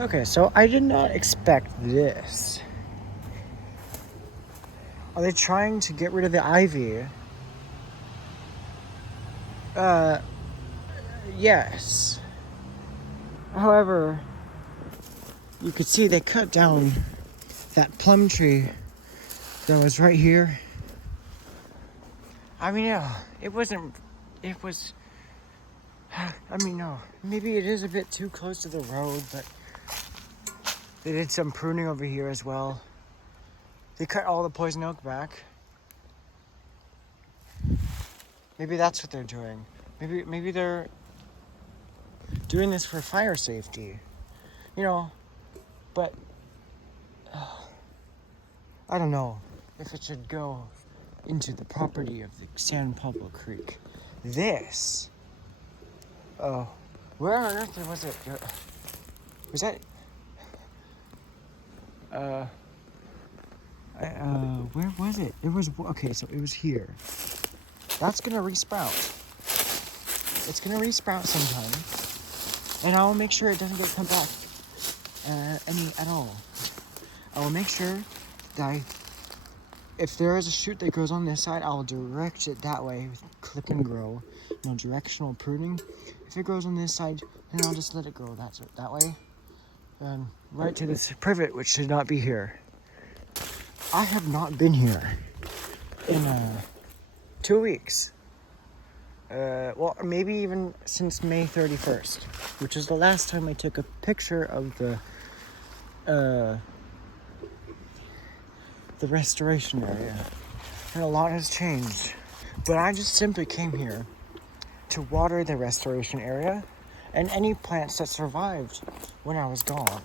Okay, so I did not expect this. Are they trying to get rid of the ivy? Yes. However, you could see they cut down that plum tree that was right here. I mean, no, it wasn't. It was. I mean, no. Maybe it is a bit too close to the road, but they did some pruning over here as well. They cut all the poison oak back. Maybe that's what they're doing. Maybe they're doing this for fire safety. You know, but I don't know if it should go into the property of the San Pablo Creek. This. Oh, where on earth was it? Was that? Where was it? It was okay. So it was here. That's gonna resprout. It's gonna resprout sometime, and I'll make sure it doesn't get cut back any at all. I will make sure that if there is a shoot that goes on this side, I'll direct it that way with clip and grow, directional pruning. If it grows on this side, then I'll just let it grow that way, right to this privet, which should not be here. I have not been here in 2 weeks. Well, maybe even since May 31st, which is the last time I took a picture of the restoration area. And a lot has changed. But I just simply came here to water the restoration area and any plants that survived when I was gone.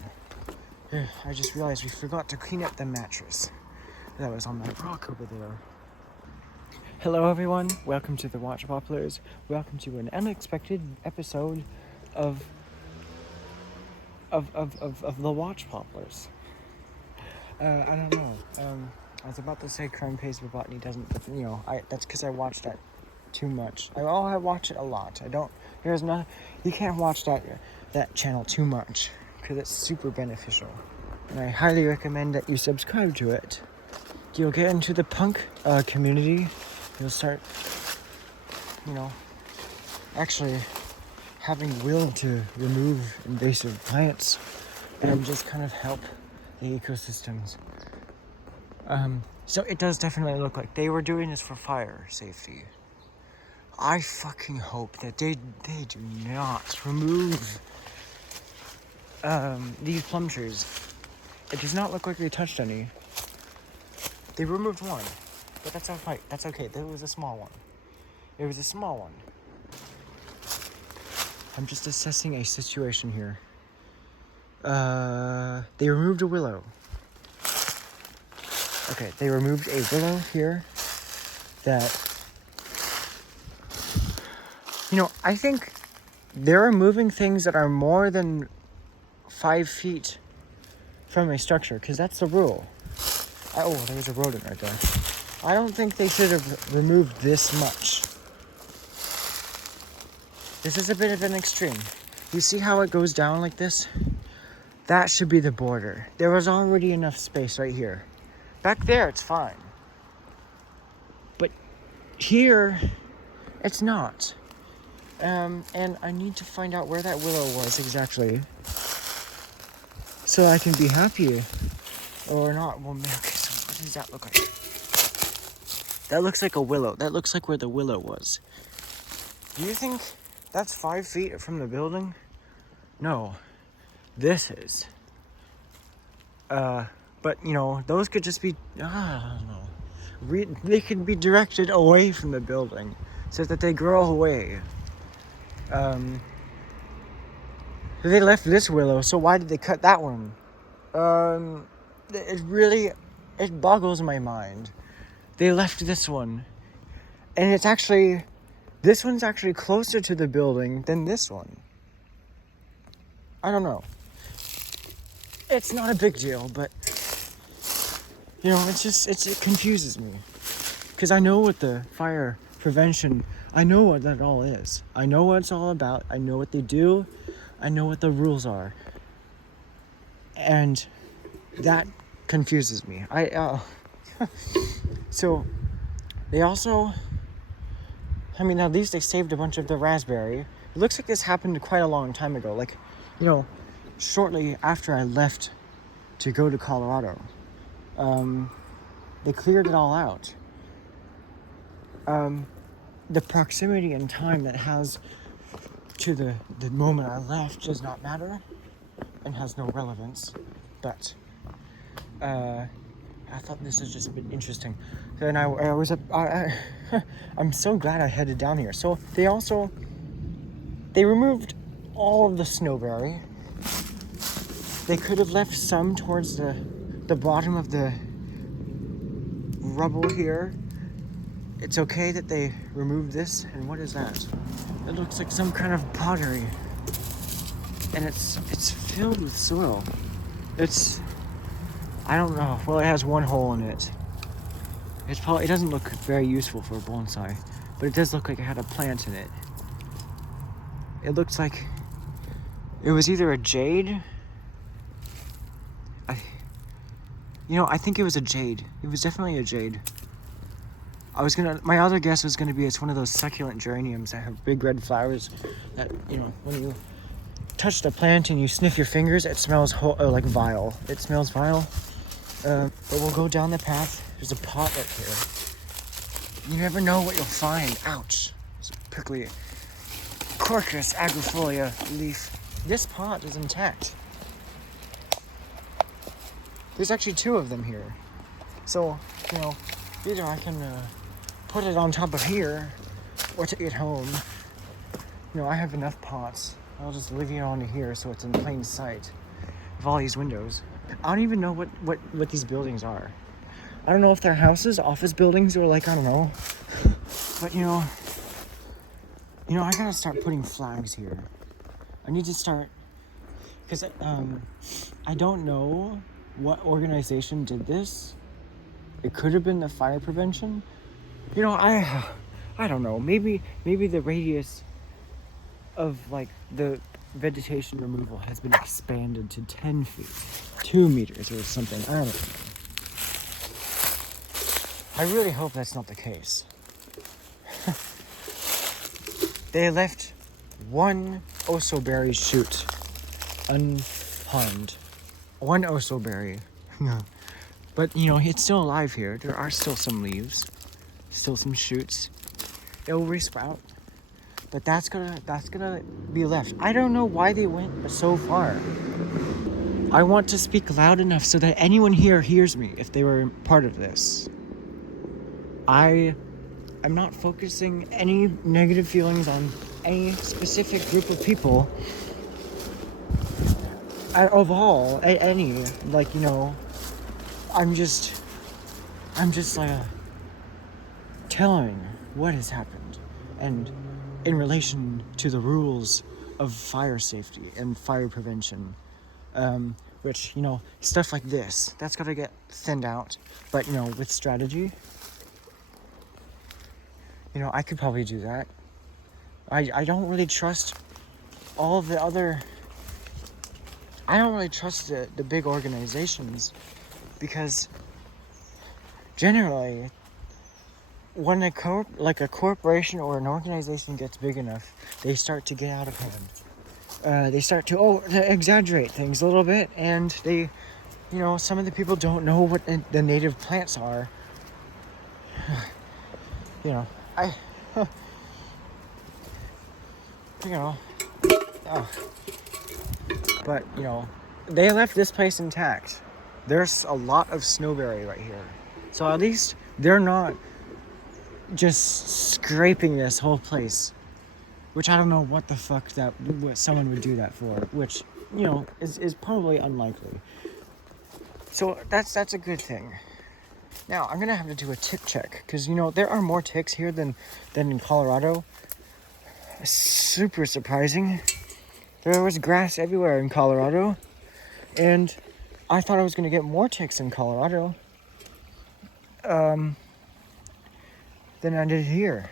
I just realized we forgot to clean up the mattress that was on that rock over there. Hello everyone, welcome to the Watch Poplars. Welcome to an unexpected episode of the Watch Poplars. I don't know. I was about to say Crime Pays for Botany doesn't, but that's because I watched that too much. I watch it a lot. You can't watch that channel too much because it's super beneficial. And I highly recommend that you subscribe to it. You'll get into the punk community. You'll start, actually having will to remove invasive plants and just kind of help the ecosystems. So it does definitely look like they were doing this for fire safety. I fucking hope that they do not remove these plum trees. It does not look like they touched any. They removed one, but that's okay. That's okay. There was a small one. I'm just assessing a situation here. They removed a willow. Okay, they removed a willow here that, I think they're removing things that are more than 5 feet from a structure, because that's the rule. Oh, there was a rodent right there. I don't think they should have removed this much. This is a bit of an extreme. You see how it goes down like this? That should be the border. There was already enough space right here. Back there, it's fine. But here, it's not. And I need to find out where that willow was exactly, so I can be happy. Or not. Well, okay, so what does that look like? That looks like a willow. That looks like where the willow was. Do you think that's 5 feet from the building? No. This is. But, those could just be, I don't know. They could be directed away from the building so that they grow away. They left this willow, so why did they cut that one? It boggles my mind. They left this one. And this one's actually closer to the building than this one. I don't know. It's not a big deal, but, it confuses me. Because I know what the fire prevention, I know what that all is. I know what it's all about. I know what they do. I know what the rules are. And that confuses me. So they also, I mean, at least they saved a bunch of the raspberry. It looks like this happened quite a long time ago. Like, shortly after I left to go to Colorado, they cleared it all out. The proximity and time that has to the moment I left does not matter and has no relevance. But I thought this has just been interesting. And I'm so glad I headed down here. So they removed all of the snowberry. They could have left some towards the bottom of the rubble here. It's okay that they removed this. And what is that? It looks like some kind of pottery. And it's filled with soil. I don't know. Well, it has one hole in it. It doesn't look very useful for a bonsai, but it does look like it had a plant in it. It looks like it was either a jade. I think it was a jade. It was definitely a jade. My other guess was gonna be it's one of those succulent geraniums that have big red flowers that, when you touch the plant and you sniff your fingers, it smells like vile. It smells vile. But we'll go down the path. There's a pot right here. You never know what you'll find. Ouch. It's a prickly Quercus agrifolia leaf. This pot is intact. There's actually 2 of them here. So, either I can put it on top of here or take it home. I have enough pots. I'll just leave it onto here so it's in plain sight of all these windows. I don't even know what these buildings are. I don't know if they're houses, office buildings, or I don't know. But I gotta start putting flags here. I need to start, because I don't know what organization did this. It could have been the fire prevention. I don't know. Maybe the radius of the vegetation removal has been expanded to 10 feet, 2 meters or something. I don't know. I really hope that's not the case. They left one osoberry shoot unharmed. One osoberry. But, it's still alive here. There are still some leaves. Still some shoots. It will resprout. But that's gonna be left. I don't know why they went so far. I want to speak loud enough so that anyone here hears me if they were part of this. I'm not focusing any negative feelings on any specific group of people. I'm just telling what has happened, and in relation to the rules of fire safety and fire prevention, which, stuff like this, that's got to get thinned out, but, with strategy, I could probably do that. I don't really trust all of the other, I don't really trust the big organizations, because generally, when a corporation or an organization gets big enough, they start to get out of hand. They start to exaggerate things a little bit, and they, some of the people don't know what the native plants are. But, they left this place intact. There's a lot of snowberry right here. So at least they're not just scraping this whole place, which I don't know what the fuck what someone would do that for, which, is probably unlikely. So that's a good thing. Now, I'm gonna have to do a tick check, because, there are more ticks here than in Colorado. Super surprising. There was grass everywhere in Colorado, and I thought I was gonna get more ticks in Colorado than I did here.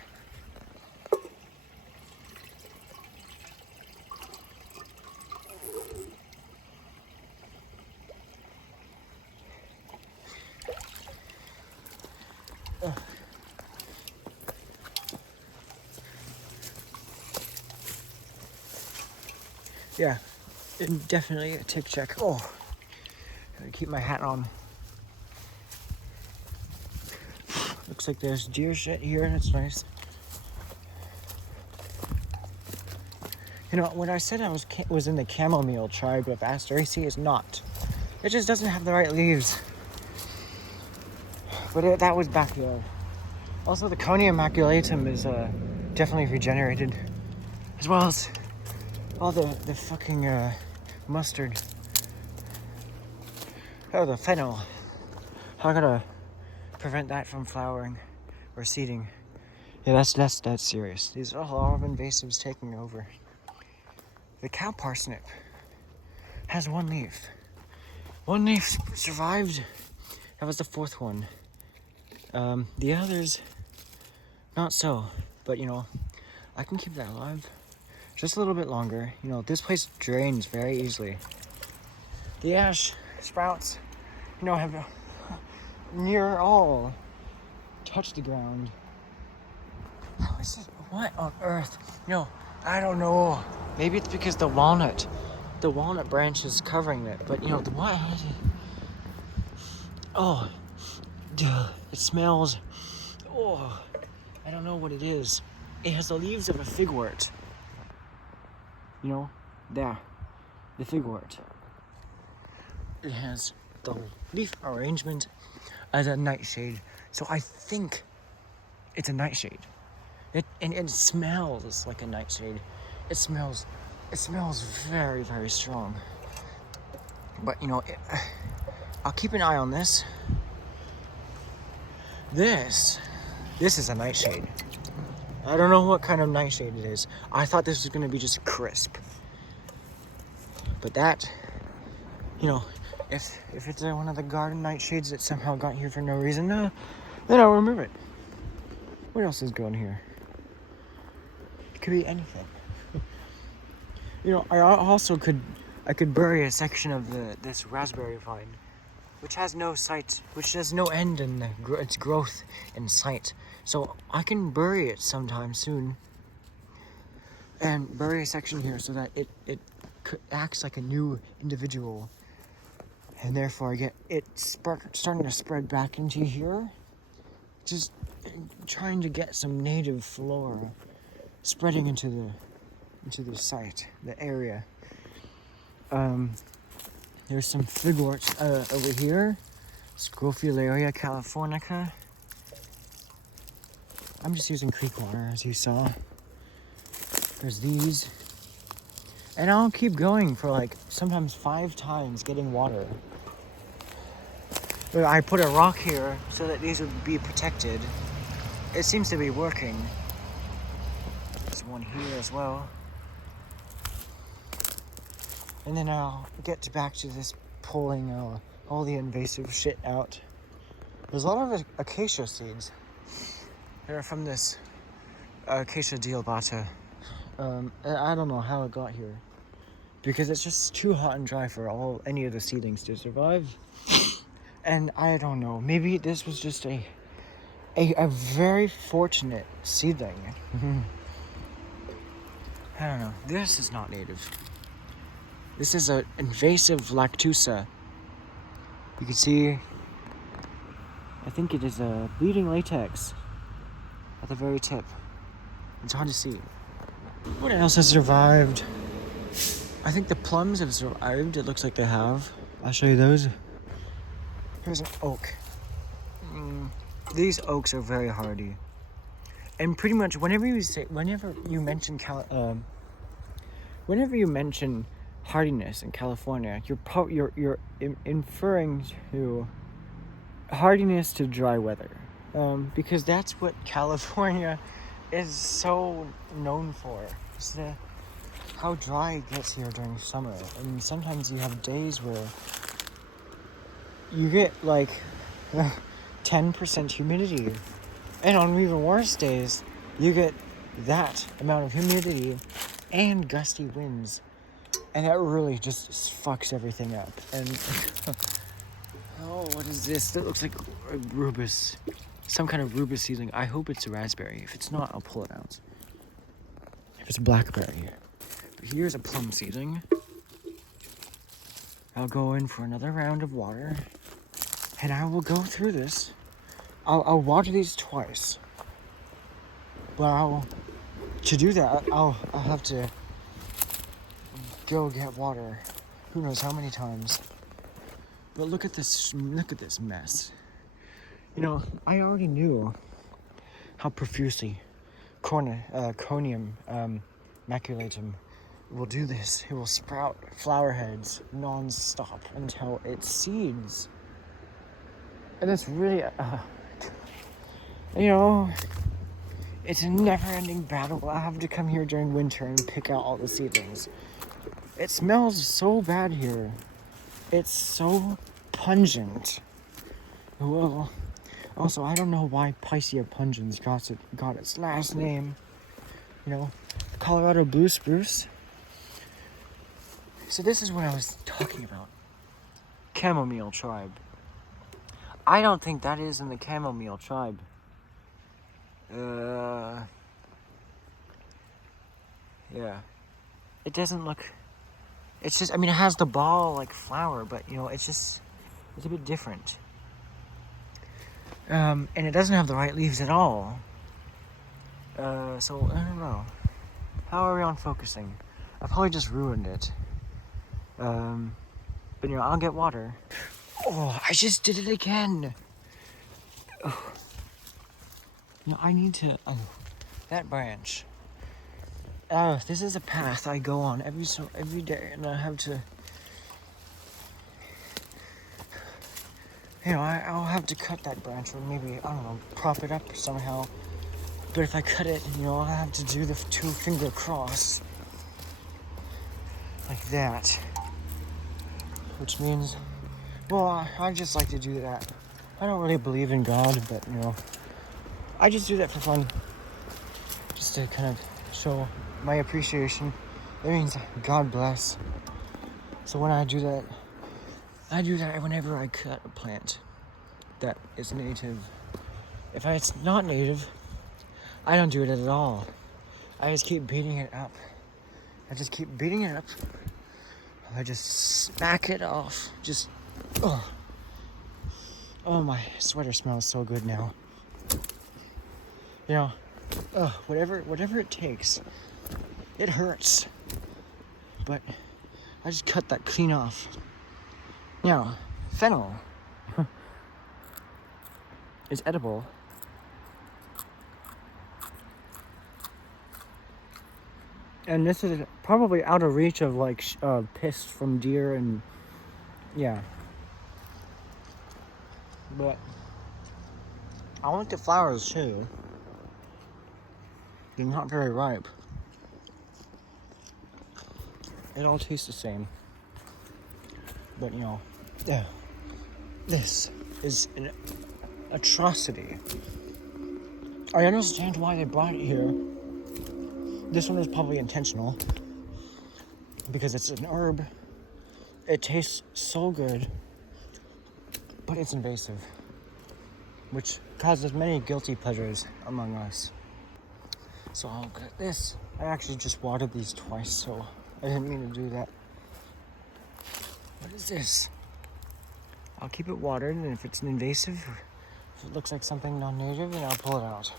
Yeah, definitely a tick check. Oh, gotta keep my hat on. Looks like there's deer shit here. That's nice. You know, when I said I was in the chamomile tribe of Asteraceae, it's not. It just doesn't have the right leaves. But that was backyard. Also, the Conia maculatum is definitely regenerated, as well as all the fucking mustard. Oh, the fennel. I gotta prevent that from flowering or seeding. Yeah, that's serious. These are a lot of invasives taking over. The cow parsnip has one leaf. One leaf survived. That was the fourth one. The others, not so. But, you know, I can keep that alive just a little bit longer. You know, this place drains very easily. The ash sprouts, you know, have near all touched the ground. How is it? What on earth? You know, I don't know. Maybe it's because the walnut branch is covering it. But, you know, what? Oh, it smells. Oh, I don't know what it is. It has the leaves of a figwort. You know, there, the figwort. It has the leaf arrangement as a nightshade. So I think it's a nightshade. It smells like a nightshade. It smells very, very strong. But, you know, I'll keep an eye on this. This is a nightshade. I don't know what kind of nightshade it is. I thought this was gonna be just crisp. But that, you know, if it's one of the garden nightshades that somehow got here for no reason, then I'll remove it. What else is growing here? It could be anything. You know, I could bury a section of this raspberry vine, which has no sight, which has no end in its growth in sight. So I can bury it sometime soon, and bury a section here so that it acts like a new individual, and therefore I get it starting to spread back into here. Just trying to get some native flora spreading into the site, the area. There's some figworts over here. Scrophularia californica. I'm just using creek water, as you saw. There's these. And I'll keep going for like sometimes 5 times getting water. I put a rock here so that these would be protected. It seems to be working. There's one here as well. And then I'll get back to this pulling all the invasive shit out. There's a lot of acacia seeds that are from this Acacia dealbata. I don't know how it got here, because it's just too hot and dry for any of the seedlings to survive. And I don't know, maybe this was just a very fortunate seedling. I don't know. This is not native. This is an invasive lactusa. You can see, I think it is a bleeding latex at the very tip. It's hard to see. What else has survived? I think the plums have survived. It looks like they have. I'll show you those. Here's an oak. These oaks are very hardy. And pretty much whenever you mention hardiness in California, you're inferring to hardiness to dry weather, because that's what California is so known for. It's how dry it gets here during summer, and sometimes you have days where you get like 10% humidity, and on even worse days you get that amount of humidity and gusty winds. And that really just fucks everything up. And oh, what is this? That looks like a rubus. Some kind of rubus seedling. I hope it's a raspberry. If it's not, I'll pull it out. If it's a blackberry. Here's a plum seedling. I'll go in for another round of water, and I will go through this. I'll water these twice. But to do that, I'll have to go get water. Who knows how many times. But look at this mess. You know, I already knew how profusely Conium maculatum will do this. It will sprout flower heads non-stop until it seeds. And it's really, you know, it's a never-ending battle. I have to come here during winter and pick out all the seedlings. It smells so bad here. It's so pungent. Well, also, I don't know why Picea pungens got its last name. You know, Colorado blue spruce. So this is what I was talking about. Chamomile tribe. I don't think that is in the chamomile tribe. Yeah. It doesn't look... It's just, I mean, it has the ball like flower, but, you know, it's a bit different. And it doesn't have the right leaves at all. So, I don't know. How are we on focusing? I probably just ruined it. But, you know, I'll get water. Oh, I just did it again. Oh. No, I need to... Oh, that branch. This is a path I go on every day, and I have to... You know, I'll have to cut that branch, or maybe, I don't know, prop it up somehow. But if I cut it, you know, I'll have to do the two-finger cross. Like that. Which means, well, I just like to do that. I don't really believe in God, but, you know, I just do that for fun. Just to kind of show my appreciation. It means God bless. So when I do that whenever I cut a plant that is native. If it's not native, I don't do it at all. I just keep beating it up. I just smack it off. Just, oh. Oh, my sweater smells so good now. You know, whatever it takes. It hurts. But I just cut that clean off. Now, fennel is edible. And this is probably out of reach of like piss from deer and yeah. But I like the flowers too. They're not very ripe. It all tastes the same. But you know, this is an atrocity. I understand why they brought it here. This one was probably intentional because it's an herb. It tastes so good, but it's invasive, which causes many guilty pleasures among us. So I'll get this. I actually just watered these twice, so I didn't mean to do that. What is this? I'll keep it watered, and if it's an invasive, if it looks like something non-native, then I'll pull it out.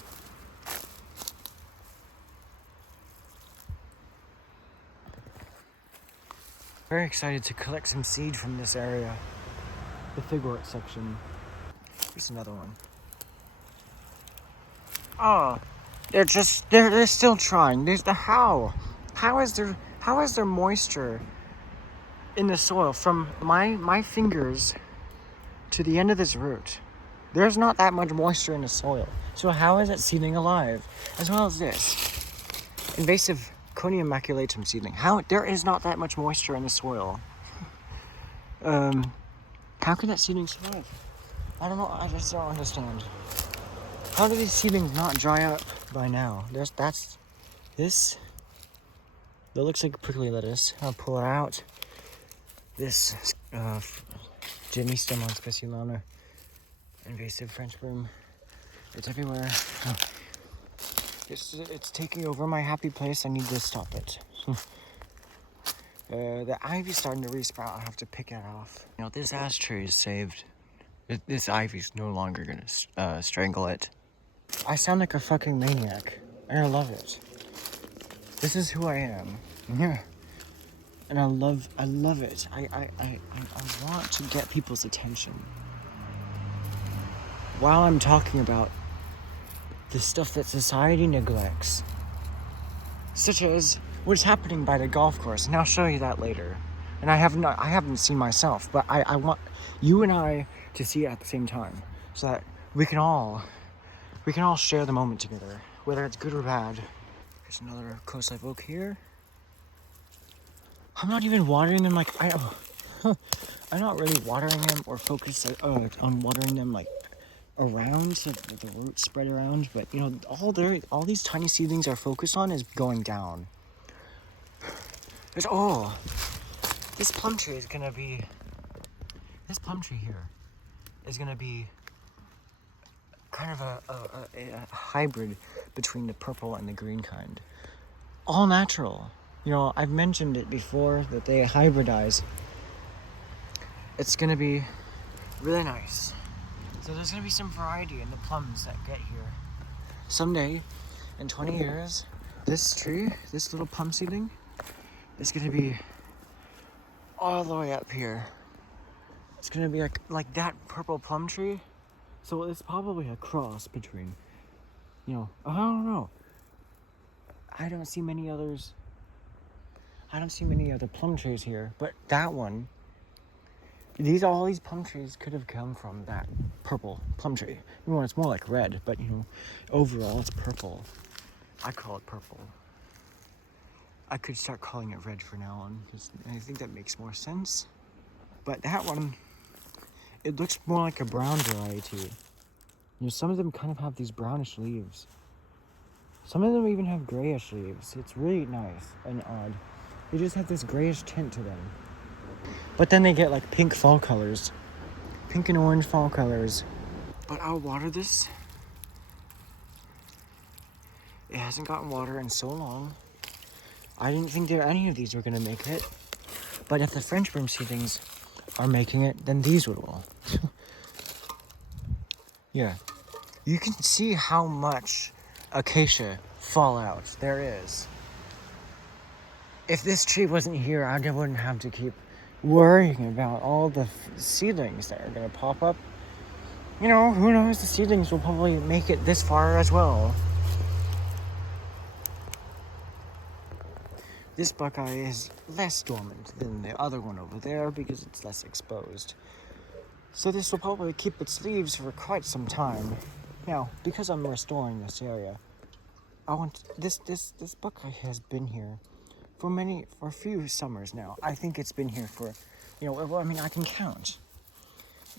Very excited to collect some seed from this area. The figwort section. Here's another one. Oh, they're still trying. There's the how. How is there moisture in the soil from my fingers to the end of this root? There's not that much moisture in the soil. So how is it seedling alive? As well as this invasive Conium maculatum seedling. How there is not that much moisture in the soil. How can that seedling survive? I don't know. I just don't understand. How do these seedlings not dry up by now? This. That looks like prickly lettuce. I'll pull it out. This Gymnostemon speciulana, invasive French broom. It's everywhere. It's taking over my happy place. I need to stop it. The ivy's starting to resprout. I have to pick it off. You know, this ash tree is saved. This ivy's no longer gonna strangle it. I sound like a fucking maniac, and I love it. This is who I am. Yeah. And I love it. I want to get people's attention. While I'm talking about the stuff that society neglects, such as what's happening by the golf course, and I'll show you that later. And I haven't seen myself, but I want you and I to see it at the same time, so that we can all share the moment together, whether it's good or bad. There's another close live oak here. I'm not even watering them like I'm not really watering them or focused on watering them like around so that the roots spread around, but you know, all these tiny seedlings are focused on is going down. This plum tree here is gonna be kind of a hybrid between the purple and the green kind. All natural. You know, I've mentioned it before that they hybridize. It's gonna be really nice. So there's gonna be some variety in the plums that get here. Someday, in 20 years, this tree, this little plum seedling, is gonna be all the way up here. It's gonna be like that purple plum tree. So it's probably a cross between, you know, I don't know. I don't see many other plum trees here, but that one, all these plum trees could have come from that purple plum tree. You know, it's more like red, but you know, overall it's purple. I call it purple. I could start calling it red from now on, because I think that makes more sense. But that one, it looks more like a brown variety. You know, some of them kind of have these brownish leaves. Some of them even have grayish leaves. It's really nice and odd. They just have this grayish tint to them. But then they get like pink fall colors. Pink and orange fall colors. But I'll water this. It hasn't gotten water in so long. I didn't think that any of these were gonna make it. But if the French broom seedlings are making it, then these will. Yeah. You can see how much acacia fallout there is. If this tree wasn't here, I wouldn't have to keep worrying about all the seedlings that are gonna pop up. You know, who knows, the seedlings will probably make it this far as well. This buckeye is less dormant than the other one over there because it's less exposed. So this will probably keep its leaves for quite some time. Now, because I'm restoring this area, I want this buckeye has been here for a few summers now. I think it's been here for, you know, well, I mean, I can count.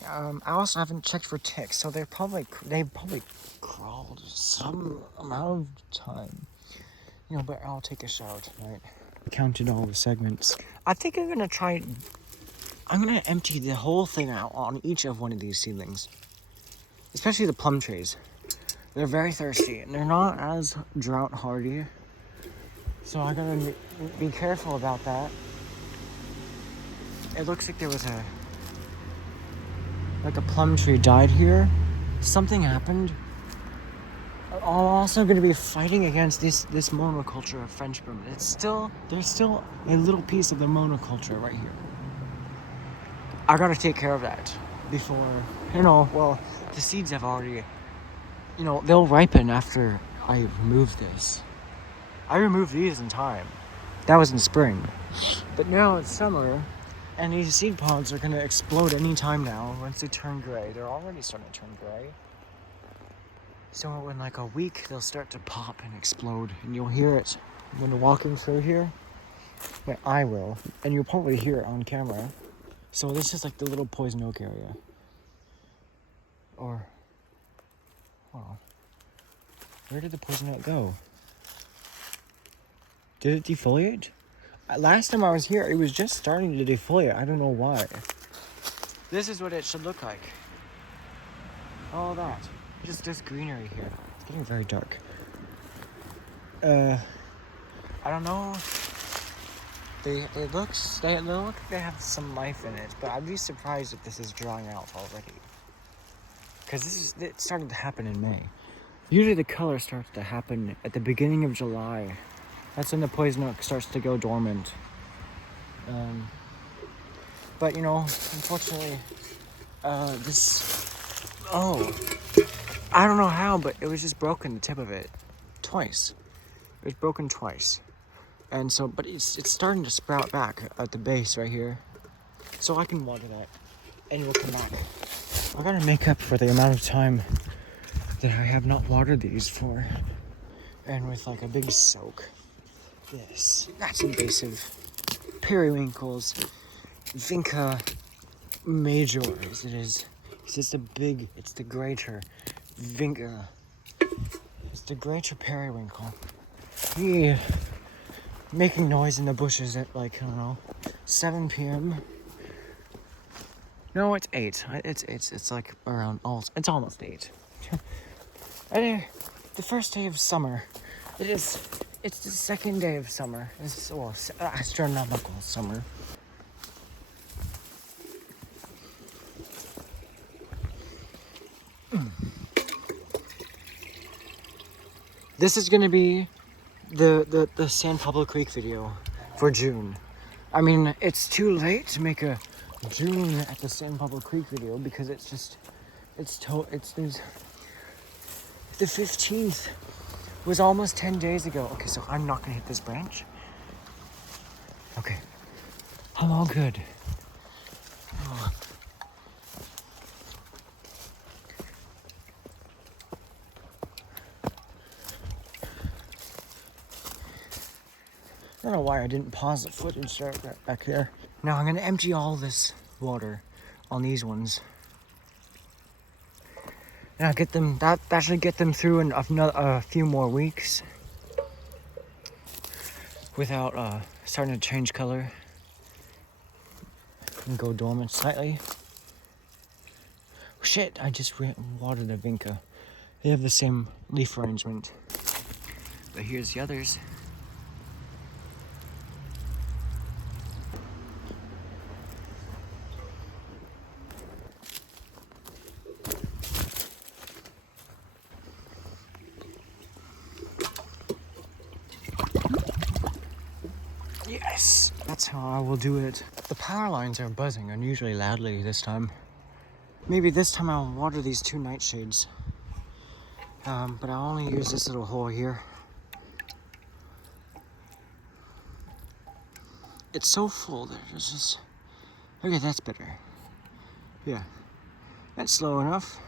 I also haven't checked for ticks, so they've probably crawled some amount of time. You know, but I'll take a shower tonight. Counted all the segments. I think I'm gonna empty the whole thing out on each of one of these seedlings. Especially the plum trees. They're very thirsty and they're not as drought hardy. So I gotta be careful about that. It looks like there was a plum tree died here. Something happened. I'm also going to be fighting against this monoculture of French broom. There's still a little piece of the monoculture right here. I got to take care of that before, you know, well, the seeds have already, you know, they'll ripen after I remove this. I removed these in time. That was in spring. But now it's summer, and these seed pods are going to explode any time now once they turn gray. They're already starting to turn gray. So in like a week, they'll start to pop and explode, and you'll hear it when you're walking through here. But I will, and you'll probably hear it on camera. So this is like the little poison oak area. Or, well, where did the poison oak go? Did it defoliate? Last time I was here, it was just starting to defoliate. I don't know why. This is what it should look like. All that. Just this greenery here. It's getting very dark. I don't know They look like they have some life in it, but I'd be surprised if this is drying out already. Because it started to happen in May. Usually the color starts to happen at the beginning of July. That's when the poison oak starts to go dormant. But you know, unfortunately, I don't know how, but it was just broken, the tip of it, twice. It was broken twice. And so, but it's starting to sprout back at the base right here. So I can water that and it will come back. I gotta make up for the amount of time that I have not watered these for. And with like a big soak. That's invasive. Periwinkles, Vinca major as it is. It's just it's the greater Vinca. It's the greater periwinkle. Yeah. Making noise in the bushes at like, I don't know, 7 p.m. No, it's 8. It's like around, it's almost 8. And the first day of summer. It's the second day of summer. It's, astronomical summer. This is gonna be the San Pablo Creek video for June. I mean, it's too late to make a June at the San Pablo Creek video because the 15th was almost 10 days ago. Okay, so I'm not gonna hit this branch. Okay, I'm all good. Oh. I don't know why I didn't pause the footage right back there. Now I'm gonna empty all this water on these ones. And I'll get them, that should get them through in a few more weeks. Without starting to change color. And go dormant slightly. Shit, I just watered the Vinca. They have the same leaf arrangement. But here's the others. Yes, that's how I will do it. The power lines are buzzing unusually loudly this time. Maybe this time I'll water these 2 nightshades. But I'll only use this little hole here. It's so full that it's just... Okay, that's better. Yeah, that's slow enough.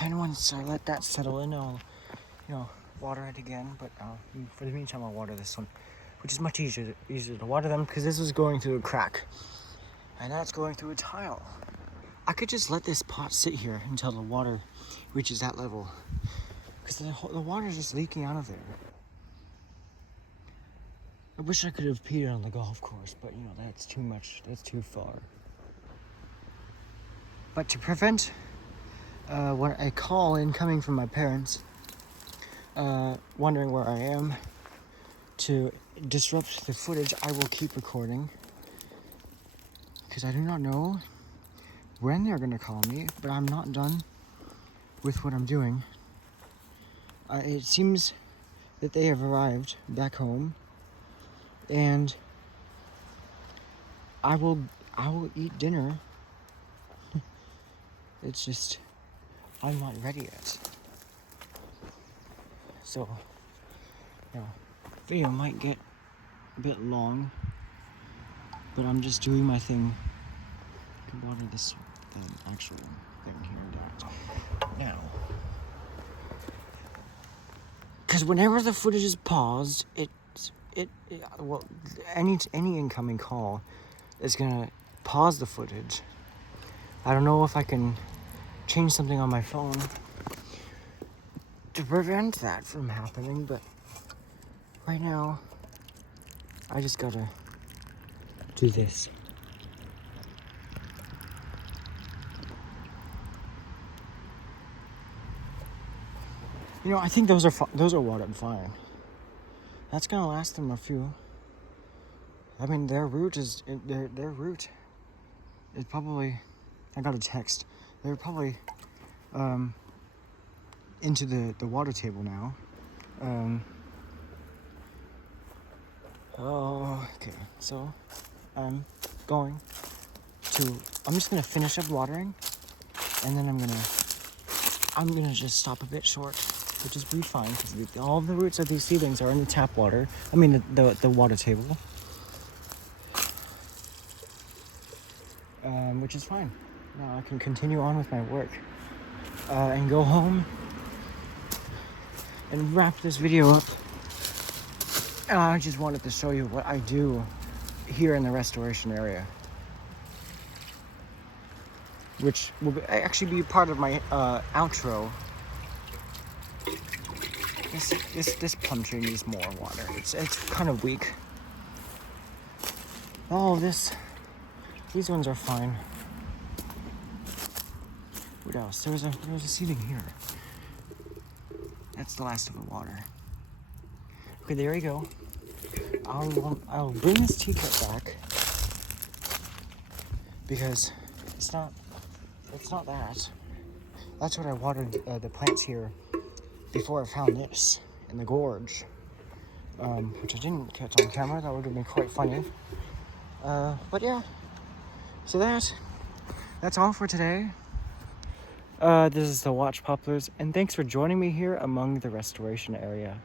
And once I let that settle in, I'll, water it again. But for the meantime, I'll water this one, which is much easier to water them because this is going through a crack, and that's going through a tile. I could just let this pot sit here until the water reaches that level, because the water is just leaking out of there. I wish I could have peed on the golf course, but that's too much. That's too far. But to prevent a call incoming from my parents, wondering where I am, to disrupt the footage, I will keep recording. Because I do not know when they're going to call me, but I'm not done with what I'm doing. It seems that they have arrived back home, and I will eat dinner. It's just, I'm not ready yet. So, video might get a bit long, but I'm just doing my thing. I can water the actual thing here now. Because whenever the footage is paused, any incoming call is gonna pause the footage. I don't know if I can change something on my phone to prevent that from happening, but right now I just gotta do this. I think those are watered fine. That's gonna last them a few I mean, their root is probably. I got a text. They're probably into the water table now. Oh, okay. So I'm just gonna finish up watering, and then I'm gonna just stop a bit short, which is pretty fine because all the roots of these seedlings are in the tap water. I mean the water table, which is fine. Now I can continue on with my work and go home and wrap this video up. And I just wanted to show you what I do here in the restoration area, which will actually be part of my outro. This plum tree needs more water. It's kind of weak. Oh, these ones are fine. What else? There was a seedling here. That's the last of the water. Okay, there we go. I'll bring this teacup back because it's not that. That's what I watered the plants here before I found this in the gorge, which I didn't catch on camera. That would have been quite funny. But yeah, so that's all for today. This is the Watch Poplars, and thanks for joining me here among the restoration area.